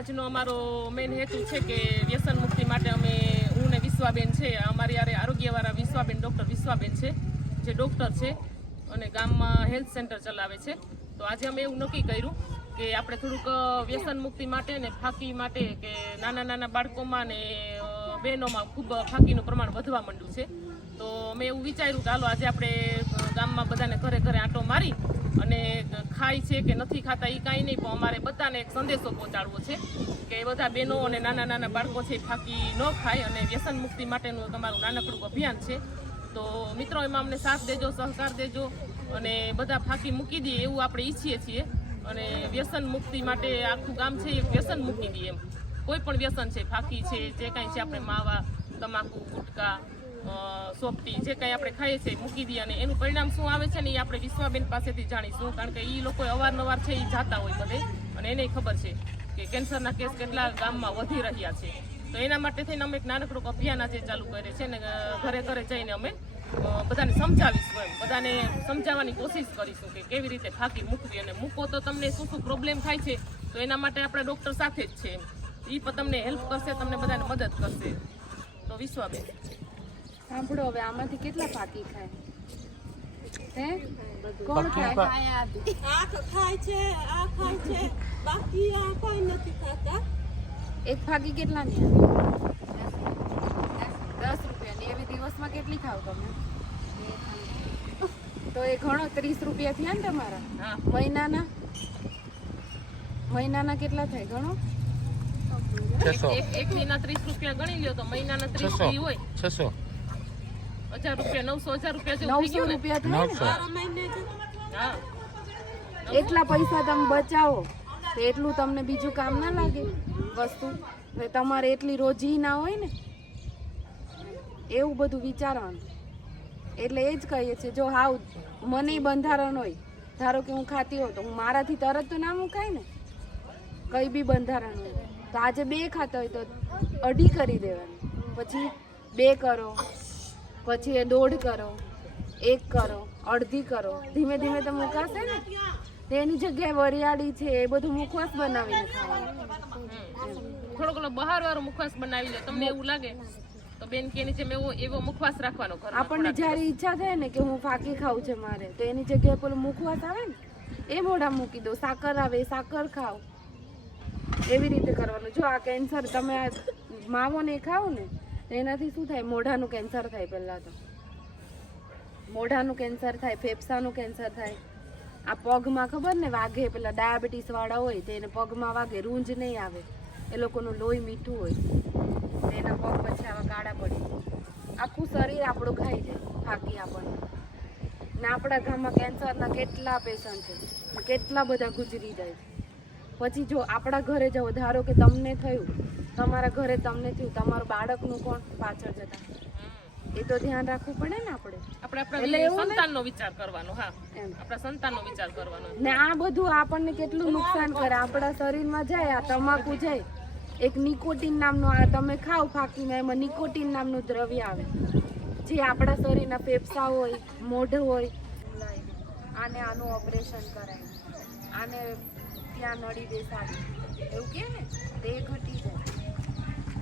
આજનો અમારો મેઇન હેતુ છે કે વ્યસન મુક્તિ માટે અમે હું ને વિશ્વાબેન છે, અમારી યારે આરોગ્યવાળા વિશ્વાબેન ડૉક્ટર વિશ્વાબેન છે, જે ડૉક્ટર છે અને ગામમાં હેલ્થ સેન્ટર ચલાવે છે. તો આજે અમે એવું નક્કી કર્યું કે આપણે થોડુંક વ્યસન મુક્તિ માટે ને ફાંકી માટે કે નાના નાના બાળકોમાં ને બહેનોમાં ખૂબ ફાંકીનું પ્રમાણ વધવા માંડ્યું છે. તો મેં એવું વિચાર્યું કે હાલો આજે આપણે ગામમાં બધાને ઘરે ઘરે આંટો મારી અને ખાય છે કે નથી ખાતા એ કાંઈ નહીં, પણ અમારે બધાને એક સંદેશો પહોંચાડવો છે કે બધા બહેનો અને નાના નાના બાળકો છે ફાંકી ન ખાય અને વ્યસન મુક્તિ માટેનું તમારું નાનકડું અભિયાન છે. તો મિત્રો, એમાં અમને સાથ દેજો, સહકાર દેજો અને બધા ફાંકી મૂકી દઈએ એવું આપણે ઈચ્છીએ છીએ. અને વ્યસન મુક્તિ માટે આખું ગામ છે એ વ્યસન મૂકી દઈએ એમ. કોઈ પણ વ્યસન છે, ફાંકી છે, જે કાંઈ છે, આપણે માવા, તમાકુ, ગુટકા અ, સોપટી જે કાંઈ આપણે ખાઈએ છીએ મૂકી દઈએ અને એનું પરિણામ શું આવે છે ને એ આપણે વિશ્વાબેન પાસેથી જાણીશું. કારણ કે એ લોકો અવારનવાર છે એ જાતા હોય બધે. અને એને ખબર છે કે કેન્સરના કેસ કેટલા ગામમાં વધી રહ્યા છે. તો એના માટે થઈને અમે એક નાનકડું અભિયાન આજે ચાલુ કરે છે ને ઘરે ઘરે જઈને અમે બધાને સમજાવીશું એમ. બધાને સમજાવવાની કોશિશ કરીશું કે કેવી રીતે ફાંકી મૂકવી અને મૂકો તો તમને શું શું પ્રોબ્લેમ થાય છે તો એના માટે આપણા ડૉક્ટર સાથે જ છે એ પણ તમને હેલ્પ કરશે તમને બધાને મદદ કરશે. તો વિશ્વાબેન. સાંભળો હવે આમાંથી કેટલા ફાકી ખાય? હે? કોણ ખાય? આ ખાય છે આ ખાય છે. બાકી આ કોઈ નથી ખાતા. એક ફાકી કેટલા ની દસ રૂપિયાની એવી દિવસમાં કેટલી ખાવ તમે? તો એ ઘણો ત્રીસ રૂપિયા થયા ને તમારા? મહિનાના? મહિનાના કેટલા થાય? ઘણો? એક એક- એક ત્રીસ રૂપિયા ગણી લ્યો તો મહિનાના ત્રીસ. હોય. છસો. હજાર રૂપિયા નવસો હજાર રૂપિયા નવસો રૂપિયા થાય ને? નવસો બાર મહિને છે. હા. એટલા પૈસા તમે બચાવો. તો એટલું તમને બીજું કામ ના લાગે વસ્તુ. તમારે એટલી રોજી ના હોય ને એવું બધું વિચારવાનું. એટલે એ જ કહીએ છીએ જો હાવ મને બંધારણ હોય ધારો કે હું ખાતી હોઉં તો હું મારાથી તરત તો ના મુકાય ને? કઈ બી બંધારણ હોય. તો આજે બે ખાતા હોય તો અઢી કરી દેવાનું. પછી બે કરો. પછી એ દોઢ કરો એક કરો અડધી કરો. ધીમે ધીમે તો મુકાશે ને? એની જગ્યાએ વરિયાળી છે એ બધું મુખવાસ બનાવીને ખાવાનું. થોડો ઘણો બહાર વાળો મુખવાસ બનાવી લે તમને એવું લાગે? તો બેન કે એની જેમ એવો એવો મુખવાસ રાખવાનો કરો આપણને જ્યારે ઈચ્છા થાય ને કે હું ફાકી ખાવું છે મારે તો એની જગ્યાએ પેલું મુખવાસ આવે ને એ મોઢા મૂકી દો સાકર આવે સાકર ખાઓ એવી રીતે કરવાનું. જો આ કેન્સર તમે આ માવો ને ખાઓ ને એનાથી શું થાય? મોઢાનું કેન્સર થાય પહેલાં તો. મોઢાનું કેન્સર થાય, ફેફસાનું કેન્સર થાય. આ પગમાં ખબર ને વાગે પેલા ડાયાબિટીસવાળા હોય તો એને પગમાં વાગે, રૂંજ નહીં આવે. એ લોકોનું લોહી મીઠું હોય. એના પગ પછી આવા કાળા પડી. આખું શરીર આપણું ખાઈ જાય, થાકી આપણને. ને આપણા ગામમાં કેન્સરના કેટલા પેશન્ટ છે કેટલા બધા ગુજરી જાય પછી જો આપણા ઘરે જાઓ, ધારો કે તમને થયું તમારા ઘરે તમને થયું તમારું બાળકનું કોણ પાછળ જતા? એ તો ધ્યાન રાખવું પડે ને આપણે. આપણે આપણા સંતાનનો વિચાર કરવાનો હા. આપણા સંતાનનો વિચાર કરવાનો. ને આ બધું આપણને કેટલું નુકસાન કરે. આપણા શરીરમાં જાય આ તમાકુ જાય. એક નિકોટીન નામનું આ તમે ખાઓ ફાકીને એમાં નિકોટીન નામનું દ્રવ્ય આવે. જે આપણા શરીરના ફેફસા હોય મોઢ હોય. આને આનું ઓપરેશન કરાય. આને ત્યાં નળી બેસાડે. એવું કે ને? તે ઘટી જાય.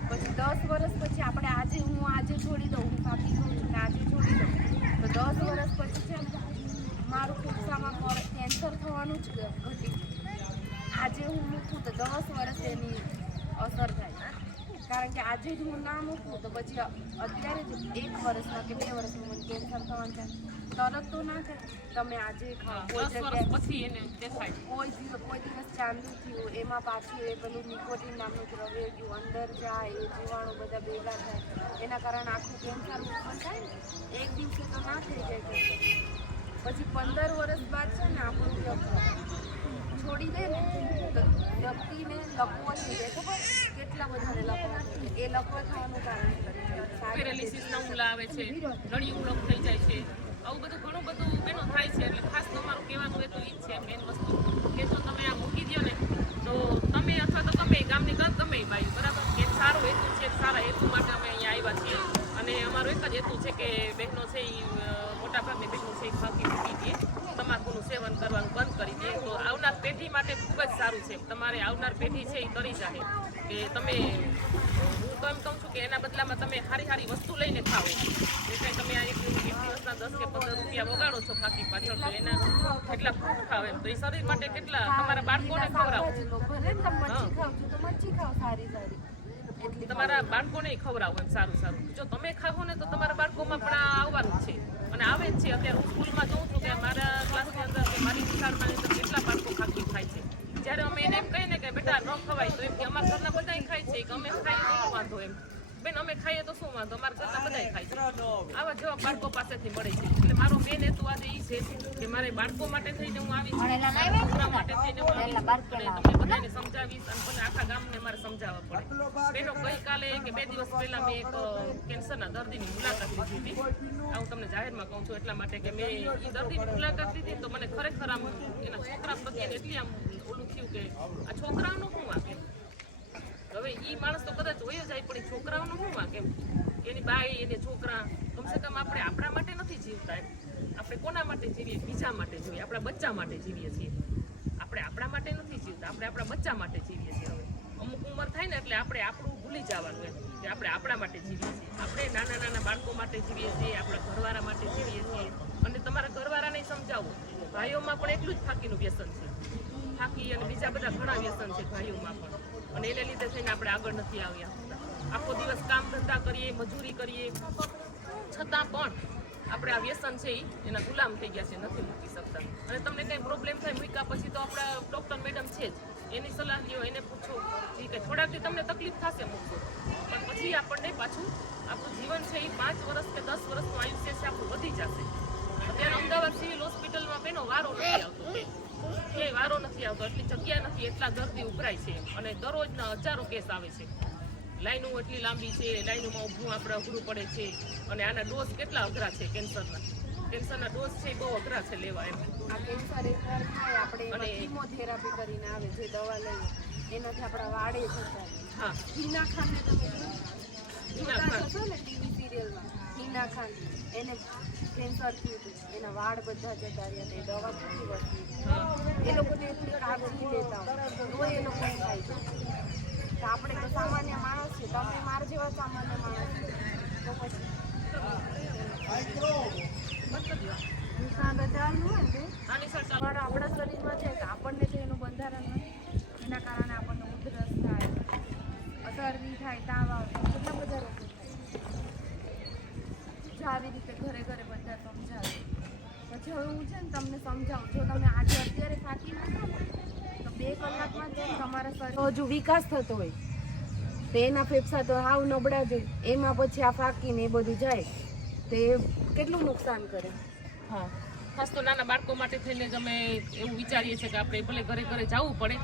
પછી દસ વર્ષ પછી આપણે આજે હું આજે છોડી દઉં, હું ફાકી દઉં છું કે આજે છોડી દઉં. તો દસ વર્ષ પછી છે મારું ફેફસામાં કેન્સર થવાનું જ ગ- ઘટી. આજે હું મૂકું તો દસ વર્ષ એની અસર થાય. કારણ કે આજે જ હું ના મૂકું તો પછી અત્યારે જ એક વર્ષમાં કે બે વર્ષમાં મને કેન્સર થવાનું થાય. તરત તો ના થાય. તમે આજે ખાઓ કોઈ જગ્યાએ પછી એને દેખાય. કોઈ દિવસ કોઈ દિવસ ચાંદુ થયું એમાં પાછું એ પેલું નિકોટીન નામનું દ્રવ્ય ગયું અંદર જાય એ જીવાણુ બધા ભેગા થાય. એના કારણે આખું કેન્સર ઉત્પન્ન થાય ને એક દિવસે તો ના થઈ જાય. પછી પંદર વર્ષ બાદ છે ને આપણું વ્યક્તિ છોડી દે ને વ્યક્તિને લકવો થઈ જાય. ખબર? કેટલા બધાને લકવા એ લકવા થવાનું કારણ કરે પેરેલિસિસ ના આવે છે નળી ઉણપ થઈ જાય છે. આવું બધું ઘણું બધું બેનો થાય છે, એટલે ખાસ તમારું કહેવાનું એ તો છે મેન વસ્તુ. કે જો તમે આ મૂકી દો ને, તો તમે અથવા તો તમે ગામની ગમે ઈ બાયું બરાબર? કે સારો હેતુ છે, સારા હેતુ માટે અમે અહીંયા આવ્યા છીએ. અને અમારો એક જ હેતુ છે કે બહેનો છે એ મોટાભાગની બહેનો છે એ ફાંકી મૂકી દે, તમાકુનું સેવન કરવાનું બંધ કરી દે. તો આવનાર પેઢી માટે ખૂબ જ સારું છે. તમારે આવનાર પેઢી છે એ કરી જાહે. કે તમે, હું તો એના બદલામાં તમે સારી સારી વસ્તુ લઈને ખાઓ. એટલે તમે આ એક દિવસના દસ કે પંદર રૂપિયા વગાડો છો ખાકી પાછળ તો એના કેટલા ફ્રૂટ ખાવ એમ. તો એ શરીર માટે કેટલા તમારા બાળકોને ખવડાવો. ખાવ ખાવ તમારા બાળકોને ખવડાવો એમ સારું સારું. જો તમે ખાવો ને તો તમારા બાળકોમાં પણ આવવાનું છે. અને આવે જ છે. અત્યારે હું સ્કૂલમાં જોઉં છું કે મારા ક્લાસની અંદર મારી વિસ્તારમાં અંદર કેટલા બાળકો ખાખી ખાય છે. જ્યારે અમે એને એમ કહીએ ને કે બેટા ન ખવાય તો એમ કે અમારા ઘરના બધાય ખાય છે. કે અમે ખાઈ વાંધો એમ. બેન અમે ખાઈએ તો શું વાંધો? અમારા ઘરના બધા ખાય છે. આવા જેવા બાળકો પાસેથી મળે છે. એટલે મારો મેન હેતુ આજે એ છે કે મારે બાળકો માટે થઈને હું આવી છું છોકરા માટે થઈને હું આવી છું. અને તમને બધાને સમજાવીશ અને મને આખા ગામને મારે સમજાવવા પડે. બેનો ગઈકાલે કે બે દિવસ પહેલા મેં એક કેન્સરના દર્દીની મુલાકાત લીધી હતી. આ હું તમને જાહેરમાં કહું છું એટલા માટે કે મેં એ દર્દીની મુલાકાત લીધી તો મને ખરેખર આમ એના છોકરા પ્રત્યે એટલી આમ ઓલું થયું કે આ છોકરાઓનું શું એમ હવે ઈ માણસ તો કદાચ હોય જાય પણ છોકરાઓનું શું વાંક એમ? એની બાઈ, એને છોકરા, કમસે કમ આપણે આપણા માટે નથી જીવતા આપણે કોના માટે જીવીએ? બીજા માટે જીવીએ. આપણા બચ્ચા માટે જીવીએ છીએ. આપણે આપણા માટે નથી જીવતા. આપણે આપણા બચ્ચા માટે જીવીએ છીએ હવે. અમુક ઉંમર થાય ને એટલે આપણે આપણું ભૂલી જવાનું એમ, કે આપણે આપણા માટે જીવીએ છીએ. આપણે નાના નાના બાળકો માટે જીવીએ છીએ, આપણા ઘરવાળા માટે જીવીએ છીએ. અને તમારા ઘરવાળાને સમજાવો, ભાઈઓમાં પણ એટલું જ ફાકીનું વ્યસન છે. ફાકી અને બીજા બધા ઘણા વ્યસન છે ભાઈઓમાં પણ. અને એને લીધે થઈને આપણે આગળ નથી આવ્યા. આખો દિવસ કામ ધંધા કરીએ, મજૂરી કરીએ. છતાં પણ આપણે આ વ્યસન છે એના ગુલામ થઈ ગયા છે, નથી મૂકી શકતા. અને તમને કંઈ પ્રોબ્લેમ થાય મૂક્યા પછી તો આપણા ડૉક્ટર મેડમ છે જ. એની સલાહ લ્યો, એને પૂછો. એ છે થોડાકથી તમને તકલીફ થશે મૂકશો. પણ પછી આપણને પાછું આપણું જીવન છે એ પાંચ વર્ષ કે દસ વર્ષનું આયુષ્ય છે, આપણું વધી જશે. અત્યારે અમદાવાદ સિવિલ હોસ્પિટલમાં બેનો વારો નથી આવતો. કે વારો નથી આવતો એટલી જગ્યા નથી એટલા દર્દી ઉભરાય છે. અને દરરોજના હજારો કેસ આવે છે. લાઈનો એટલી લાંબી છે લાઈનોમાં ઊભું આપણે અઘરું પડે છે. અને આના ડોઝ કેટલા અઘરા છે કેન્સરના? કેન્સરના ડોઝ છે એ બહુ અઘરા છે લેવા એમ. આ કેન્સર એકવાર થાય આપણે કીમોથેરાપી કરીને આવે જે દવા લઈએ એનાથી આપણા વાળે જતા હા. હિના ખાનને તમે જોયું? હિના ખાન. ને ટીવી સિરિયલમાં. હિના ખાન એને કેન્સર થયું હતું એના વાળ બધા જતા રહ્યા. એ દવા કેટલી વધતી એ લોકોને કાળજી લેતા તો એ લોકો થાય છે. આપણે તો સામાન્ય માણસ છે તમે મારા જેવા સામાન્ય માણસ છો. તો પછી નુકસાન બધાનું હોય ને આની સર ચાલો પણ આપણા શરીરમાં છે કે આપણને તો એનું બંધારણ નથી એના કારણે આપણને ઉધરસ થાય શરદી થાય તાવ આવે કેટલા બધા રોગો થાય જો આવી રીતે ઘરે ઘરે બધા સમજાવે. પછી હવે હું છે ને તમને સમજાવું. જો તમે આજે અત્યારે થાકી નાખો ને, તો બે કલાકમાં છે ને તમારા શરીર હજુ વિકાસ થતો હોય. તો એના ફેફસા તો હાવ નબળા જ એમાં પછી આ ફાકીને એ બધું જાય. તો એ કેટલું નુકસાન કરે? હા. ખાસ તો નાના બાળકો માટે થઈને જ અમે એવું વિચારીએ છીએ કે આપણે ભલે ઘરે ઘરે જવું પડે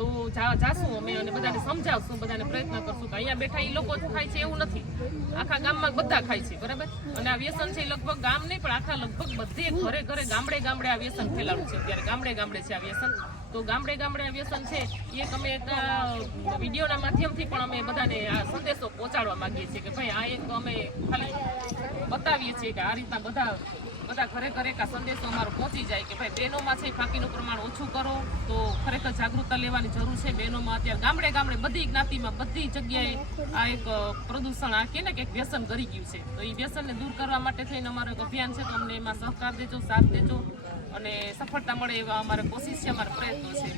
તો જાશું અમે અને બધાને સમજાવશું, બધાને પ્રયત્ન કરશું કે અહીંયા બેઠા એ લોકો જ ખાય છે એવું નથી. આખા ગામમાં બધા ખાય છે, બરાબર? અને આ વ્યસન છે લગભગ ગામ નહીં, પણ આખા લગભગ બધે ઘરે ઘરે ગામડે ગામડે આ વ્યસન ફેલાવું છે. અત્યારે ગામડે ગામડે છે આ વ્યસન. તો ગામડે ગામડે આ વ્યસન છે, એ અમે એક વિડીયોના માધ્યમથી પણ અમે બધાને આ સંદેશો પહોંચાડવા માંગીએ છીએ કે ભાઈ આ એક અમે ખાલી બતાવીએ છીએ કે આ રીતના બધા બધા ઘરે ઘરે આ સંદેશો અમારો પહોંચી જાય કે ભાઈ બહેનોમાં છે, ફાંકીનું પ્રમાણ ઓછું કરો, તો ખરેખર જાગૃતતા લેવાની જરૂર છે. બહેનોમાં અત્યારે ગામડે ગામડે બધી જ્ઞાતિમાં બધી જગ્યાએ આ એક પ્રદૂષણ આ કે ને કે એક વ્યસન કરી ગયું છે. તો એ વ્યસનને દૂર કરવા માટે થઈને અમારું એક અભિયાન છે, તો અમને એમાં સહકાર દેજો, સાથ દેજો અને સફળતા મળે એવા અમારે કોશિશ છે, અમારા પ્રયત્નો છે.